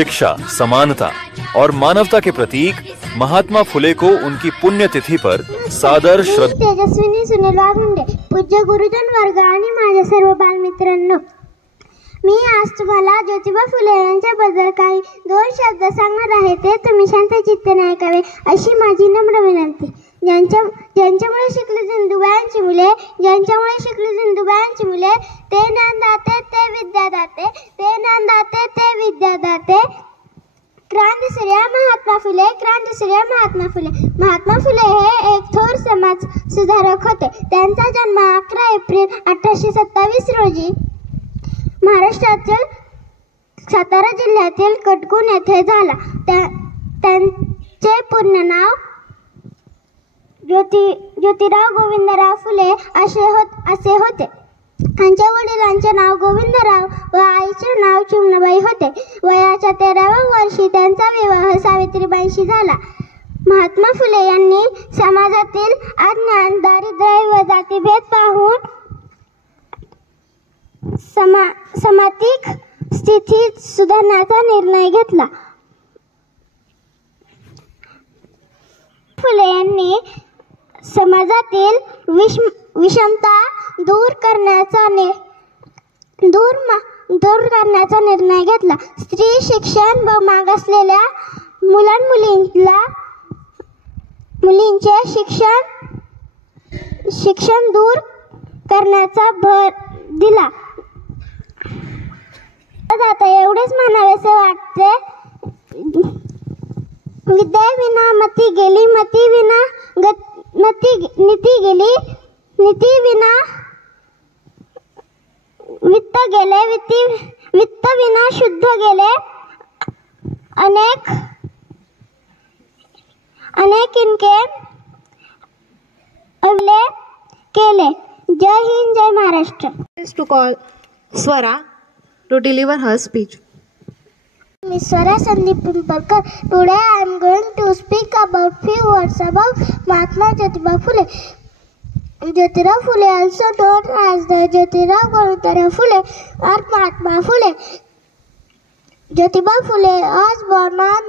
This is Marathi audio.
शिक्षा, समानता और मानवता के प्रतीक महात्मा फुले को उनकी पुण्यतिथि पर सादर श्रद्धा। तेजस्विनी सुनील वाघुंडे, पूज्य गुरुजन वर्ग आणि माझ्या सर्व बालमित्रांनो, मी आज तुम्हाला ज्योतिबा फुले यांच्याबद्दल काही दोन शब्द सांगणार आहे. ते तुम्ही शांत चित्ताने ऐकावे अशी माझी नम्र विनंती. ज्यांच्यामुळे शिकली जिंदूबाईंची मुले, ते ज्ञानदाते, ते विद्यादाते, ते ज्ञानदाते, ते विद्यादाते. क्रांतिसूर्य महात्मा फुले. महात्मा फुले हे एक थोर समाज सुधारक होते. त्यांचा जन्म 11 एप्रिल 1827 रोजी महाराष्ट्रातील सातारा जिल्ह्यातील कटगुण येथे झाला. त्यांचे पूर्ण नाव ज्योतिराव गोविंदराव फुले असे होते. त्यांच्या वडिलांचे नाव गोविंदराव व आईचे नाव चिमणाबाई होते. वयाच्या 13व्या वर्षी त्यांचा विवाह सावित्रीबाईंशी झाला. महात्मा फुले यांनी समाजातील अज्ञान, दारिद्र्य व जातीभेद पाहून सामाजिक स्थिती सुधारण्याचा निर्णय घेतला. फुले यांनी समाजातील विषमता दूर करण्याचा निर्णय घेतला. स्त्री शिक्षण व मागासलेल्या मुलींचे शिक्षण दूर करण्याचा भर दिला. आता एवढेच म्हणावेसे वाटते. विद्याविना मती गेली, मती विना नीती गेली, नीती विना वित्त गेले, वित्त विना शुद्ध गेले. अनेक इनके अवले केले. जय हिंद, जय Maharashtra. To call Swara to deliver her speech. Miss Swara Sandeep Pimpalkar. Today I am going to speak about few words about Mahatma Jyotiba Phule. Jyotirao Phule, also known as the Jyotirao Govindarao Phule or Mahatma Phule. Jyotiba Phule was born on